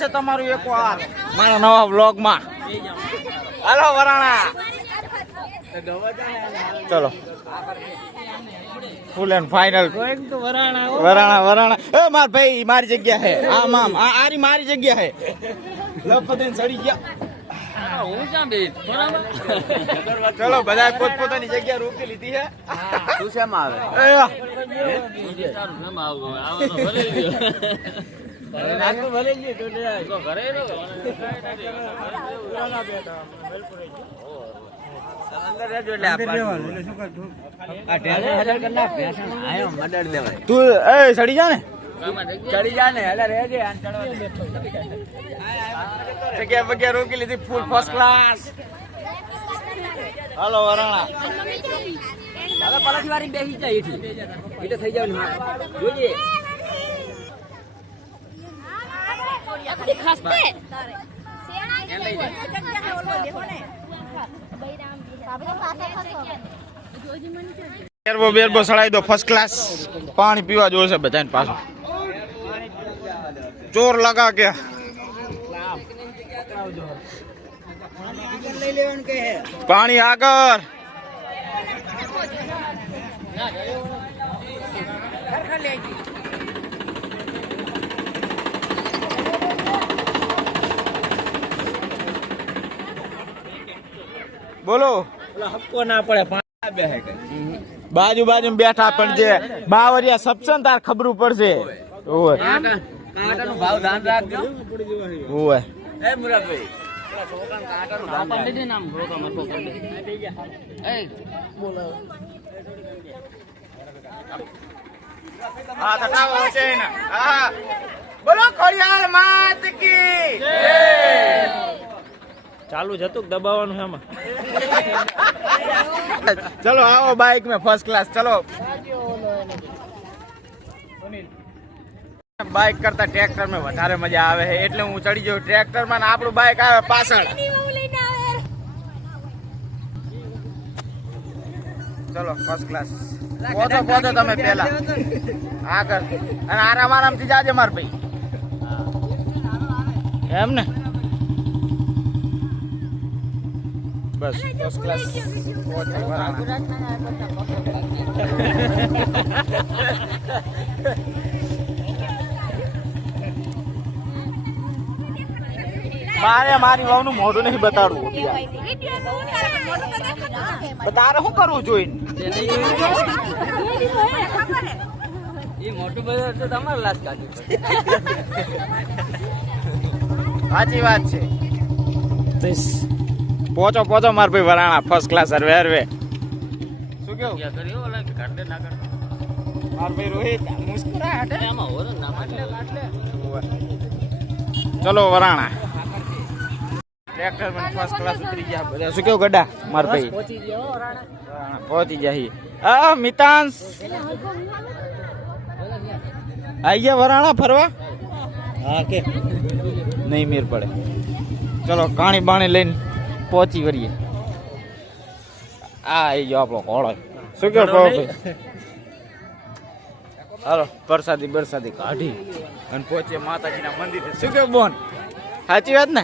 છે તમારું એક વાર મારા નવા વ્લોગમાં. હાલો વરાણા, ચલો ફૂલ એન્ડ ફાઇનલ. વરાણા એ માર ભાઈ મારી જગ્યા હે. આમ આમ આરી મારી જગ્યા હે. લપદીન સડી ગયા. ચલો બધા પોતપોતાની જગ્યા રોકી લીધી છે. તું શેમાં આવે? તું સડી જા ને, ચડી જા ને. જગ્યા વગ્યા રોકી લીધી ફૂલ ફર્સ્ટ ક્લાસ. હાલો વરાણા, પલાઠી વાળી બેસી જાય એટલે થઈ જાય જોઈએ. બેરબો સડાઈ દો ફર્સ્ટ ક્લાસ. પાણી પીવા જોશે બધાને પાછું. ચોર લગા કે પાણી આગળ. બોલો હક્કો ના પડે. બાજુ બાજુ બેઠા પણ જે બાવરિયા સપસન તાર ખબર પડશે. કાંટાનો ભાવ ધ્યાન રાખજો. ઓય એ મુરાદભાઈ કાંટાનો ભાવ દે નામ રોકા મતો એ બોલો. હા તટાવો છે ને. હા બોલો ખોડિયાલ માત કી જય. ચાલુ જતું દબાવવાનું એમાં. ચલો આવો બાઇક में फर्स्ट क्लास. चलो બાઇક કરતા ટ્રેક્ટર में વધારે મજા આવે છે એટલે હું ચડી જાઉં ટ્રેક્ટર માં ને આપણું બાઇક આવે પાછળ. ચલો ફર્સ્ટ ક્લાસ. પહોંચો તમે પેલા આગળ અને આરામથી જાજે માર ભાઈ. એમ ને બસ ફર્સ્ટ ક્લાસ. મારે મારી વહુ નું મોઢું નહીં બતાડવું. તારે શું કરવું જોઈએ? મોટું બધું તો તમારે લાજ કાઢ્યું. સાચી વાત છે. પહોંચો માર ભાઈ વરાણા ફર્સ્ટ ક્લાસ. હરવે શું કેવું માર ભાઈ રોહિત મુસ્કુરાહટ. ચલો વરાણા ટ્રેક્ટર માં ફર્સ્ટ ક્લાસ ઉતરી ગયા બધા. શું કેવું ગડા માર ભાઈ? પહોંચી જાય. આ મિતાંશ આઈ ગયા વરાણા ફરવા. હા કે નહીં મેર પડે. ચલો કાણી બાણી લઈને પહોંચી વળીએ. આ આવી ગયો આપણો ઘોડો. શું કેવો ભાઈ? હાલો બરસાદી કાઢી અને પહોંચીએ માતાજીના મંદિરે. શું કેવું બોન? સાચી વાત ને?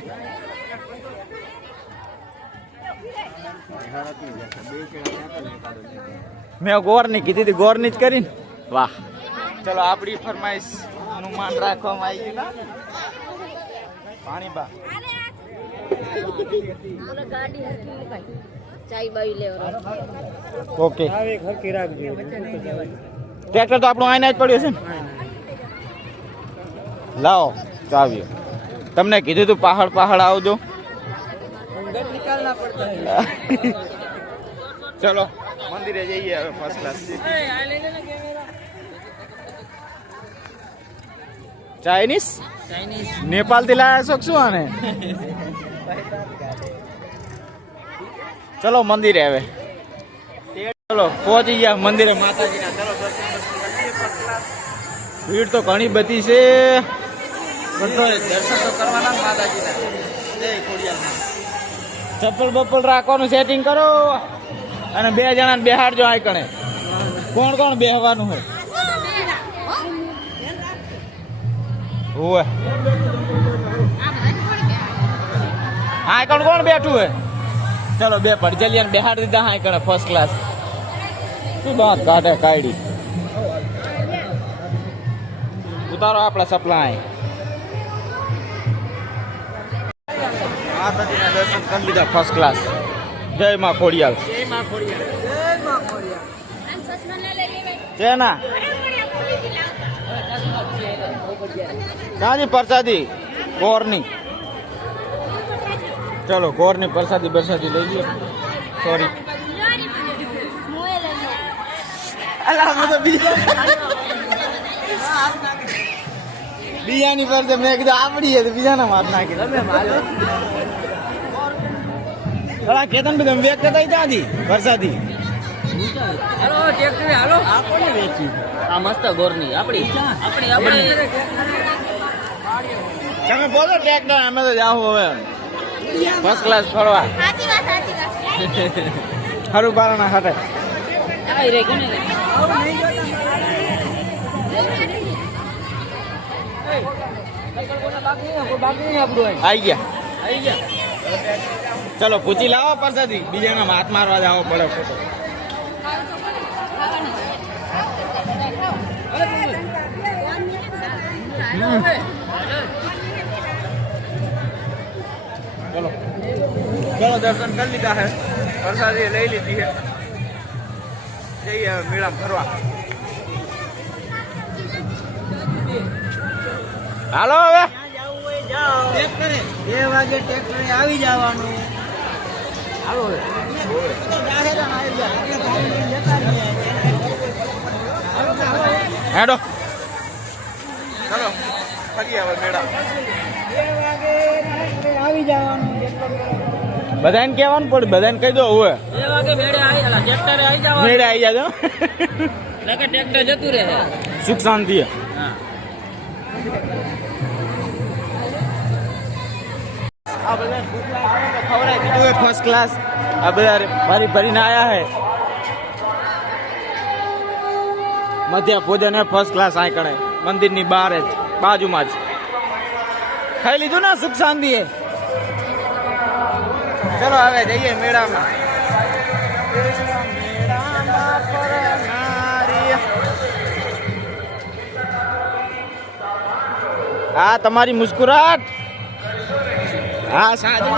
મેં ગોરની કીધી હતી, ગોરની જ કરીને. વાહ ચલો આપણી ફરમાઈશ નું માન રાખવામાં આવી ગયું. પાણી બા ઓકે. ટ્રેક્ટર તો આપણું આઈને જ પડ્યું છે ને. લાવો ચાવ્યો. તમને કીધું તું પહાડ આવજો. ચલો મંદિરે જઈએ હવે ફર્સ્ટ ક્લાસ. ચાઇનીઝ નેપાલ થી લાયા છો શું આને? ચલો મંદિરે હવે. ચલો પહોંચી ગયા મંદિરે માતાજીના. ચલો ભીડ તો ઘણી બધી છે. બધો દર્શન તો કરવાના માતાજીના. જય ખોડિયાર. ચપ્પલ બપ્પલ રાખવાનું સેટિંગ કરો અને 2 જણાને બેહાડજો. આ કણે કોણ બેહવાનું હોય? હા કણ કોણ બેઠું હે ચલો બે પડજલિયા ને બેહાડ દીધા હા કણ ફર્સ્ટ ક્લાસ શું વાત કાઢે કાઢી ઉતારો આપણા સપ્લાય માતાજીના દર્શન કરી લીધા ફર્સ્ટ ક્લાસ જય માં ખોડિયાલ જેના કાજી પ્રસાદી કોરની ચલો કોરની પ્રસાદી બરસાદી લઈ લઈએ સોરી અલા તો બીજાની પર મેં કીધું આપડી છે બીજાના માપ નાખી થોડા કેતન ભાઈ તમે વ્યક્ત થઈ ત્યાંથી વરસાદી હાલો ટ્રેક્ટર હાલો આપણને વેચી આ મસ્ત ગોરની આપણી તમે બોલો ટ્રેક્ટર અમે તો જાવ હવે ફર્સ્ટ ક્લાસ ફરવા હરું બારાના ખાતે આઈ રે કોને આવી ગયા ચલો પૂછી લાવો પ્રસાદી બીજાના હાથ મારવા જાવો પડે ફોટો ચલો ચલો દર્શન કરી લીધા હે પ્રસાદી લઈ લીધી છે જઈએ હવે મેળામાં ફરવા હાલો હવે 2 વાગે ટ્રેક્ટરે આવી જવાનું હાલો હેડો ચલો ફરી હવે મેળા 2 વાગે આવી જવાનું બધાને કહેવાનું પડે બધાને કહી દો હવે 2 વાગે મેળે આવી ટ્રેક્ટરે આવી જવાનું મેળે આવી જાજો લગે ટ્રેક્ટર જતું રહે સુખ શાંતિ હા આ બધા ખવડાવી દીધું હે ફર્સ્ટ ક્લાસ આ બધા ભરી ભરીને આયા હે મધ્ય ભોજન હે ફર્સ્ટ ક્લાસ આ કણે મંદિરની બહાર જ બાજુમાં જ ખાઈ લીધું ને સુખ શાંતિ હે ચલો હવે જઈએ મેળામાં હા તમારી મુસ્કુરાટ હા સાચું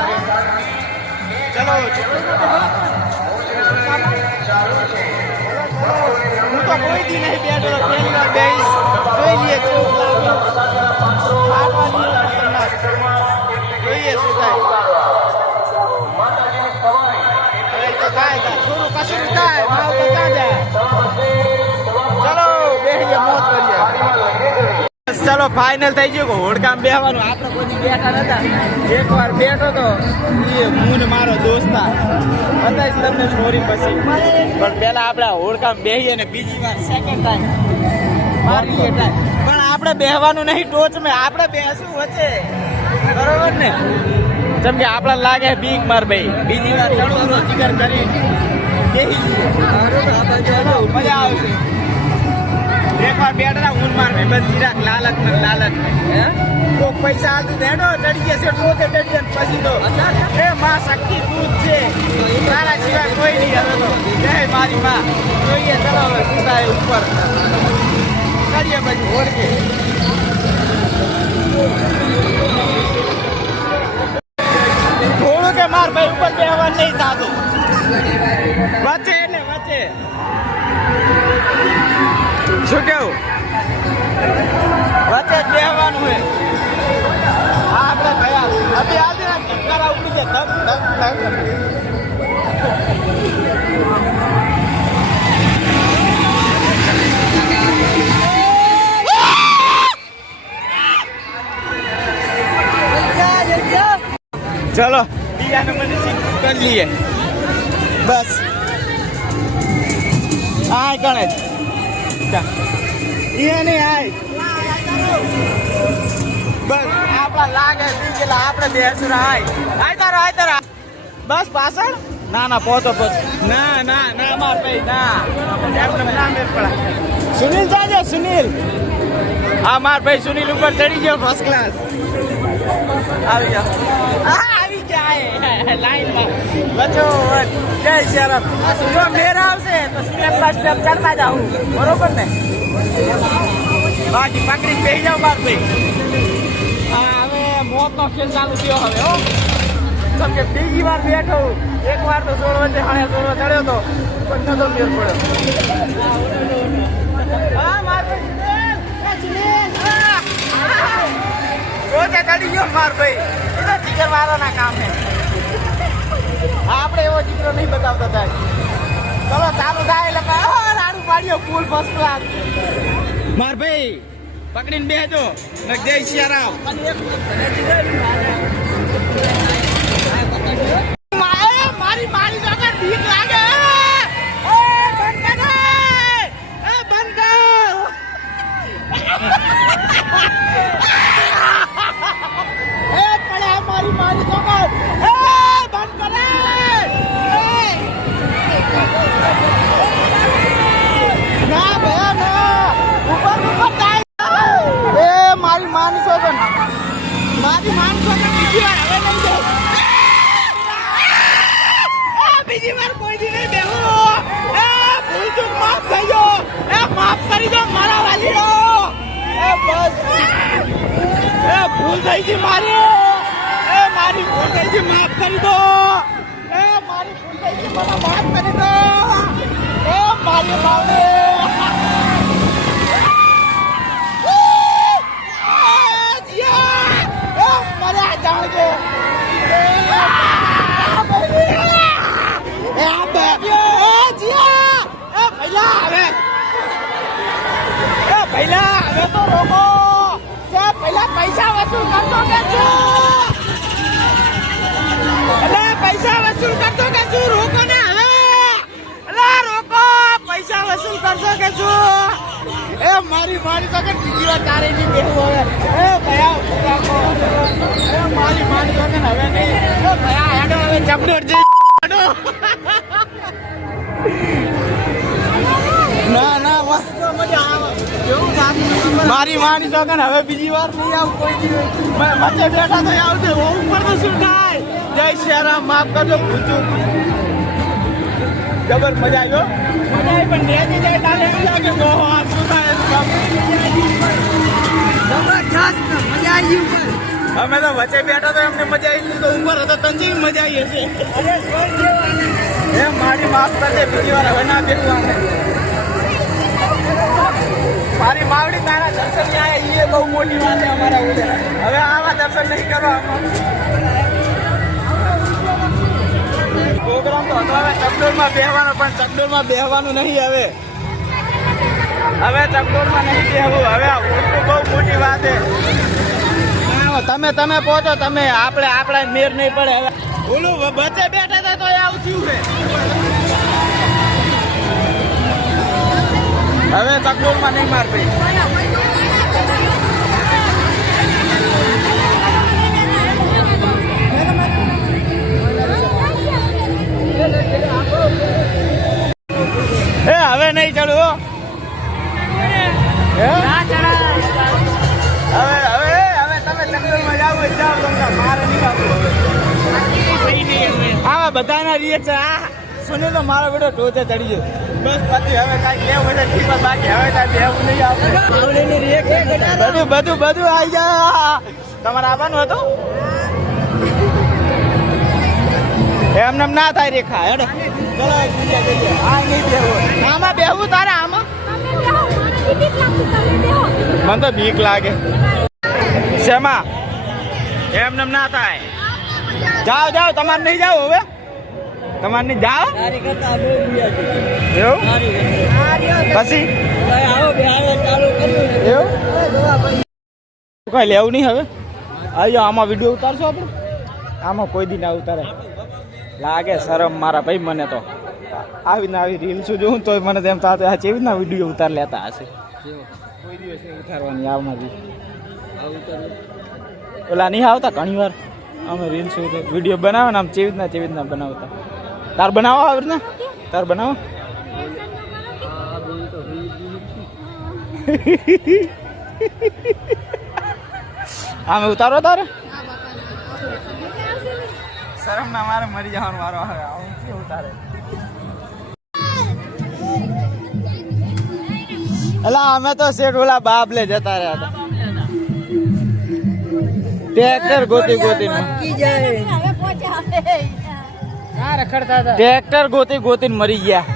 ચલો હું તો કોઈ દી નહીં બેઠો પહેલી વાર બેહીશ જોઈ લઈએ જોઈએ શું થાય હવે તો થાય થોડું કશું થાય માવ તો ક્યાં જાય ચલો બેહીએ મોજ કરીએ ચલો ફાઇનલ થઈ ગયું કે હોડકામ બેહવાનું આપણે કોઈ બેઠા નતા એકવાર બેઠો તો એ હું ને મારો દોસ્તા બતાવીશ તમને સ્ટોરી પછી પણ પેલા આપણે હોડકામ બેહીએ ને બીજી વાર સેકન્ડ ટાઈમ મારીએ ટાઈમ પણ આપણે બેહવાનું નહીં ટોચ મેં આપણે બેસવું વચ્ચે બરોબર ને જેમ કે આપણે લાગે બીક માર ભાઈ બીજી વાર ચડો જીગર કરી બેહી મજા આવશે એક વાર બેઠા ઊન માર ભાઈ બસ ચિરાગ લાલચ ને લાલચ તો પૈસા આવતું હેડો ચડી ગયા છે ટોકે ચડી પછી તો એ માં શક્તિ તું જ છે તારા સિવાય કોઈ નહીં હવે તો જય મારી માં જોઈએ ચલો હવે સીધા ઉપર કરીએ પછી ઓળખે થોડું કે માર ભાઈ ઉપર બેહવાનું નહીં થતું વચ્ચે ને વચ્ચે શું કેવું વચ્ચે જ બેહવાનું હોય હા આપણે ગયા અભી આજે ધબકારા ઉપડી ગયા ધબ ધબ ચલો બીજા નંબરની સીટ કરી લઈએ બસ હા ગણેશ નહીં આય બસ આપડા લાગે પેલા આપણે બેસું આય તારા બસ પાછળ ના પહોંચો ના માર ભાઈ ના સુનિલ જાજો સુનિલ હા માર ભાઈ સુનિલ ઉપર ચડી ગયો ફર્સ્ટ ક્લાસ આવી ગયા આવી જાય લાઈનમાં બચો જય શરમ જો મેર આવશે તો સ્ટેપ બાય સ્ટેપ ચડતા જાઉં બરોબર ને બાકી પકડી બેસી જાવ બાર ભાઈ હા હવે મોતનો ખેલ ચાલુ થયો હવે હો સમજે બીજી વાર બેઠો એક વાર તો 16 વચ્ચે 16 ચડ્યો તો પણ નતો મેર પડ્યો હા માર ચડી ગયો માર ભાઈ એ તો જીગર મારવાના કામ છે આપણે એવો જીગરો નહીં બતાવતા થાય ચલો ચાલુ થાય એટલે રાડું પાડ્યો ફૂલ ફર્સ્ટ ક્લાસ માર ભાઈ પકડીને બેસજો ને જય સિયારામ મારી મારી જગત ભીખ લાગે બંધ મારી મારી જગત બંધ કરે ના ભયા ના ઉપર જાય મારી માની સોગન બીજી વાર હવે નહીં જાય બીજી વાર કોઈ દી નહીં બેહું ભૂલ ચૂક માફ થઈ ગયો માફ કરી દો મારા વાલીડો બસ ભૂલ થઈ ગઈ મારી મારી ભૂલ થઈ ગઈ માફ કરી દો મારી ભૂલ થઈ ગઈ મને માફ કરી દો મારી માવડી જાણ કે પહેલા હવે તો રોકો પહેલા પૈસા વસૂલ કરશો કે શું પૈસા વસૂલ કરશો કે શું રોકો ને હવે રોકો પૈસા વસૂલ કરશો કે શું મારી તો કે બીજી વાર તારે નહીં બેહું હવે ભયા મારી તો કે હવે નહીં ભયા હેડો હવે ચપડોર જઈ ના મજા આવે મારી માની તો કે હવે બીજી વાર નહીં આવું કોઈ દિવસ મચે બેઠા તો આવશે ઉપર તો શું થાય જય શ્યારામ માફ કરજો પૂછું જબર મજા આવ્યો પણ બેસી જાય તારે એમ લાગે શું થાય મજા આવી અમે તો વચ્ચે બેઠા તો એમને મજા આવી તો ઉપર હતો તંજી મજા આવી હશે મારી માફ કરજે બીજી વાર હવે ના બેસવા મારી માવડી તારા દર્શન આવ્યા એ બહુ મોટી વાત છે અમારા ઉદય હવે આવા દર્શન નહીં કરવા પ્રોગ્રામ તો હતો હવે ચકડોળમાં બેહવાનો પણ ચકડોળમાં બેહવાનું નહીં હવે ચકડોળમાં નહીં બેહવું હવે બહુ મોટી વાત છે તમે પહોંચો તમે આપણા મેર નહીં પડે હવે ઓલું બચે બેઠા હતા તો આવું થયું છે હવે ચકડોળમાં નહીં માર ભાઈ હવે નહીં ચડું હવે તમે ચકડોળમાં જાઓ તમને મારે નહીં આવા બધાના રિએક્શન સુને તો મારો બેટો ટોચે ચડી ગયો બસ પછી હવે કાંઈક લેવું એટલે ઠીક બાકી હવે કાંઈ લેવું નહીં આવશે બધું આવી જાય તમારે આવવાનું હતું એમને ના થાય રેખા હેડો ચલો આ નહીં બેહવું આમાં બેહવું તારે આમાં મને તો બીક લાગે શેમાં એમને ના થાય જાઓ તમારે નહીં જાવ હવે તમારે નહીં જાઓ એવું પછી એવું કઈ લેવું નહીં હવે આજો આમાં વિડીયો ઉતારશો આપણે આમાં કોઈ દી ના ઉતારે લાગે શરમ મારા ભાઈ મને તો આવી રીલ્સ જોઉં તો મને તેમ થતું આ કેવી રીતના વિડીયો ઉતાર લેતા હશે કોઈ દિવસ ઉતારવાની આવનારી ઓલા નહીં આવતા ઘણી વાર અમે રીલ્સ વિડીયો બનાવે ને આમ કેવી રીતના બનાવતા તાર બનાવો આવે ને તાર બનાવો આમે ઉતારો તારે શરમ ના મારે મરી જવાનું વારો આવે આવું કેવું તારે એલા અમે તો શેઠ ઓલા બાબલે જતા રહ્યા હતા ટ્રેક્ટર ગોતી ટ્રેક્ટર ગોતીને મરી ગયા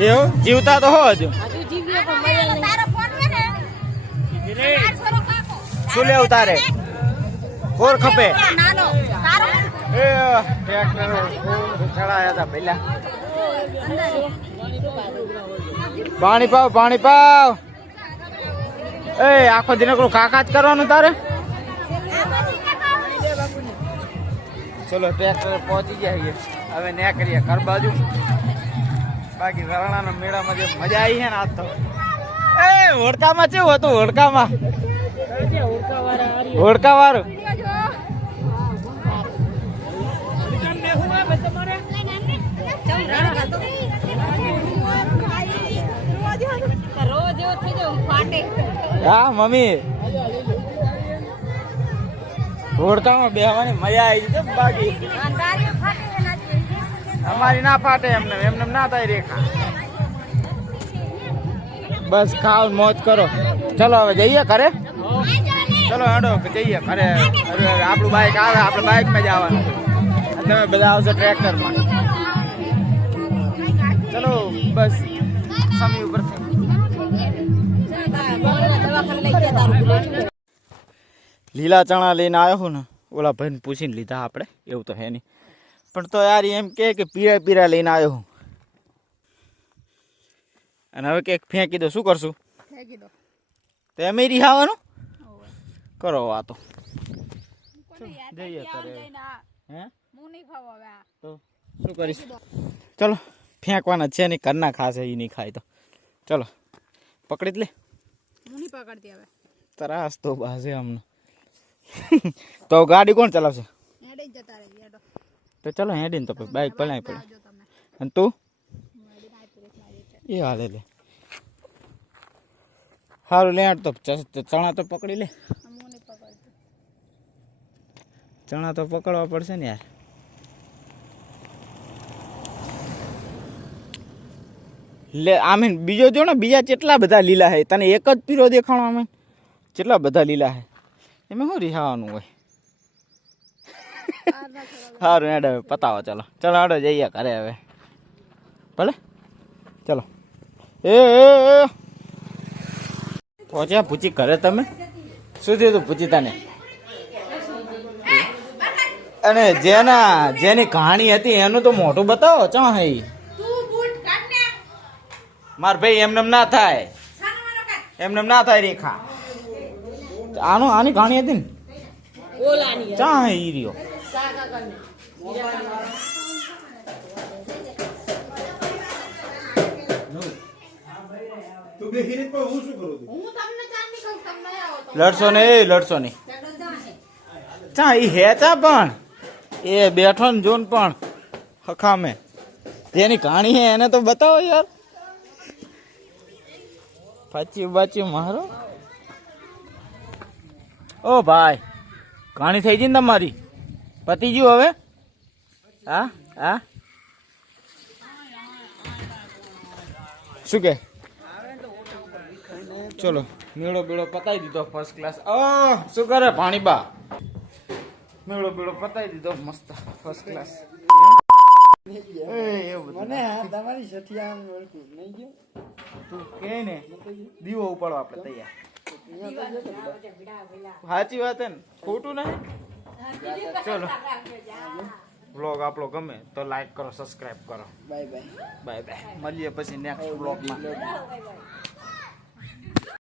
એવું જીવતા તો હો હજુ શું લેવું તારે કોર ખપે એ ટ્રેક્ટર ચડાયા હતા પેલા પાણી પાવ એ આખો દિન કાકા જ કરવાનું તારે ચલો ટ્રેક્ટર પહોંચી ગયા હવે ને કરીએ ઘર બાજુ બાકી રણાના મેળામાં જે મજા આવી છે ને આજ તો એ હોડકામાં કેવું હતું હોડકા વાળું હા મમ્મી હોડકામાં બેહવાની મજા આવી છે બાકી અમારી ના ફાટે એમને ના થાય રેખા બસ ખાવ મોજ કરો ચલો હવે જઈએ ઘરે ચલો હેડો જઈએ ઘરે આપણું બાઈક આવે આપણે બાઈકમાં જ આવવાનું તમે બધા આવશો ટ્રેક્ટરમાં ચલો બસ સમય ઉપર લીલા ચણા લઈને આવ્યો હું ને ઓલા ભાઈને પૂછીને લીધા આપણે એવું તો હે નહીં પણ તો યાર એમ કે પીરા લઈને આવ્યો હું અને હવે કે ફેંકી દો શું કરશું તો એમ રિહાવાનું કરો આ તો જઈએ કરે હે તો શું કરીશ ચલો ફેંકવાના છે નહીં કરના ખાશે એ નહીં ખાય તો ચલો પકડી જ લે તરાસ તો બાજે અમને તો ગાડી કોણ ચલાવશે તો ચલો હેડીને તો બાઈક પલાય પડે અને તું એ હાલે લે સારું લે તો ચણા તો પકડી લે ચણા તો પકડવા પડશે ને યાર લે આમે બીજો જો ને બીજા કેટલા બધા લીલા છે તને એક જ પીરો દેખાણો આમે કેટલા બધા લીલા છે એમાં શું રિહાવાનું હોય સારું હેડ હવે પતાવો ચલો હેડો જઈએ ઘરે હવે ભલે ચલો એ પહોંચ્યા પૂછી ઘરે તમે શું થયું તું પૂછી તને અને જેની કહાણી હતી એનું તો મોઢું બતાવો ચા હે માર ભાઈ એમને ના થાય રેખા આની કહાણી હતી ને ચા હે ઈ રહ્યો લડશો નહીં ચા ઈ હે ચા પણ એ બેઠો ને જોન પણ હખામે જેની કહાણી હે એને તો બતાવો યાર પાછી મારો ઓ ભાઈ કહાણી થઈ ગઈ ને તમારી પતી ગયું હવે હા શું કે ચલો મેળો બેળો પતાવી દીધો ફર્સ્ટ ક્લાસ શું કરે ભાણીબા મેળો બેળો પતાવી દીધો મસ્ત ફર્સ્ટ ક્લાસ તું કે ને દીવો ઉપાડો આપણે તૈયાર સાચી વાત હે ને ખોટું નહીં ચલો વ્લોગ આપણો ગમે તો લાઈક કરો સબસ્ક્રાઇબ કરો બાય બાય મળીએ પછી નેક્સ્ટ વ્લોગમાં